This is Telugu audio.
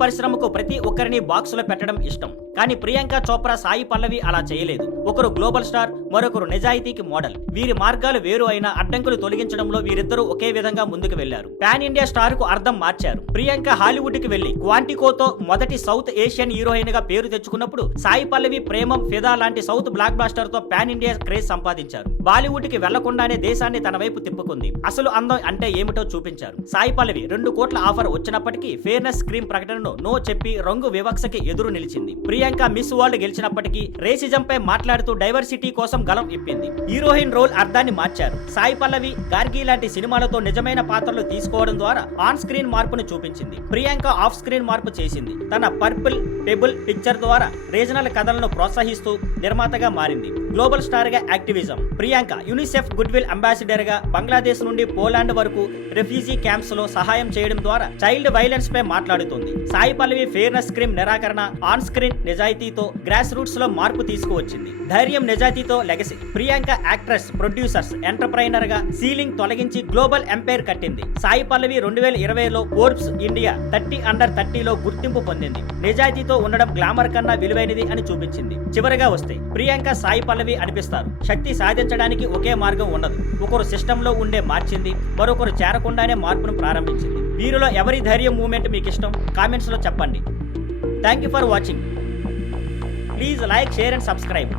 పరిశ్రమకు ప్రతి ఒక్కరిని బాక్సులో పెట్టడం ఇష్టం. కానీ ప్రియాంక చోప్రా, సాయి పల్లవి అలా చేయలేదు. ఒకరు గ్లోబల్ స్టార్, మరొకరు నిజాయితీకి మోడల్. వీరి మార్గాలు వేరు అయినా అడ్డంకులు తొలగించడంలో వీరిద్దరూ ఒకే విధంగా ముందుకు వెళ్లారు. పాన్ ఇండియా స్టార్ కు అర్థం మార్చారు. ప్రియాంక హాలీవుడ్ కి వెళ్లి క్వాంటికోతో మొదటి సౌత్ ఏషియన్ హీరోయిన్ గా పేరు తెచ్చుకున్నప్పుడు, సాయి పల్లవి ప్రేమం, ఫిదా లాంటి సౌత్ బ్లాక్ బ్లాస్టర్ తో పాన్ ఇండియా క్రేజ్ సంపాదించారు. బాలీవుడ్ కి వెళ్లకుండానే దేశాన్ని తన వైపు తిప్పుకుంది. అసలు అందం అంటే ఏమిటో చూపించారు. సాయి పల్లవి 2 కోట్ల ఆఫర్ వచ్చినప్పటికీ ఫేర్నెస్ స్క్రీమ్ ప్రకటనను నో చెప్పి రంగు వివక్షకి ఎదురు నిలిచింది. ప్రియాంక మిస్ వరల్డ్ గెలిచినప్పటికీ రేసిజం పై మాట్లాడుతూ డైవర్సిటీ కోసం గలం ఇప్పింది. హీరోయిన్ రోల్ అర్థాన్ని మార్చారు. సాయి పల్లవి గార్గి లాంటి సినిమాలతో నిజమైన పాత్రలు తీసుకోవడం ద్వారా ఆన్ స్క్రీన్ మార్పును చూపించింది. ప్రియాంక ఆఫ్ స్క్రీన్ మార్పు చేసింది. తన పర్పుల్ పెబుల్ పిక్చర్ ద్వారా రీజనల్ కథలను ప్రోత్సహిస్తూ నిర్మాతగా మారింది. గ్లోబల్ స్టార్ గా activism. Priyanka UNICEF good will ambassador గా బంగ్లాదేశ్ నుండి పోలాండ్ వరకు రెఫ్యూజీ క్యాంప్స్ లో సహాయం చేయడం ద్వారా చైల్డ్ వైలెన్స్ పై మాట్లాడుతుంది. సాయి పల్లవి ఫేర్నెస్ స్క్రీమ్ నిరాకరణ, ఆన్ స్క్రీన్ నిజాయితీతో గ్రాస్ రూట్స్ లో మార్పు తీసుకువచ్చింది. ధైర్యం, నిజాయితీతో legacy. Priyanka actress, producers, entrepreneur గా సీలింగ్ తొలగించి గ్లోబల్ ఎంపైర్ కట్టింది. Sai Pallavi 2020లో Forbes India 30 under 30లో గుర్తింపు పొందింది. నిజాయితీతో ఉండడం గ్లామర్ కన్నా విలువైనది అని చూపించింది. చివరిగా వస్తే ప్రియాంక, సాయి పల్లవి అనిపిస్తారు. శక్తి సాధించడానికి ఒకే మార్గం ఉండదు. ఒకరు సిస్టంలో ఉండే మార్చింది, మరొకరు చేరకుండానే మార్పును ప్రారంభించింది. వీరిలో ఎవరి ధైర్యం మూమెంట్ మీకు ఇష్టం? కామెంట్స్ లో చెప్పండి. Thank you for watching. Please like, share and subscribe.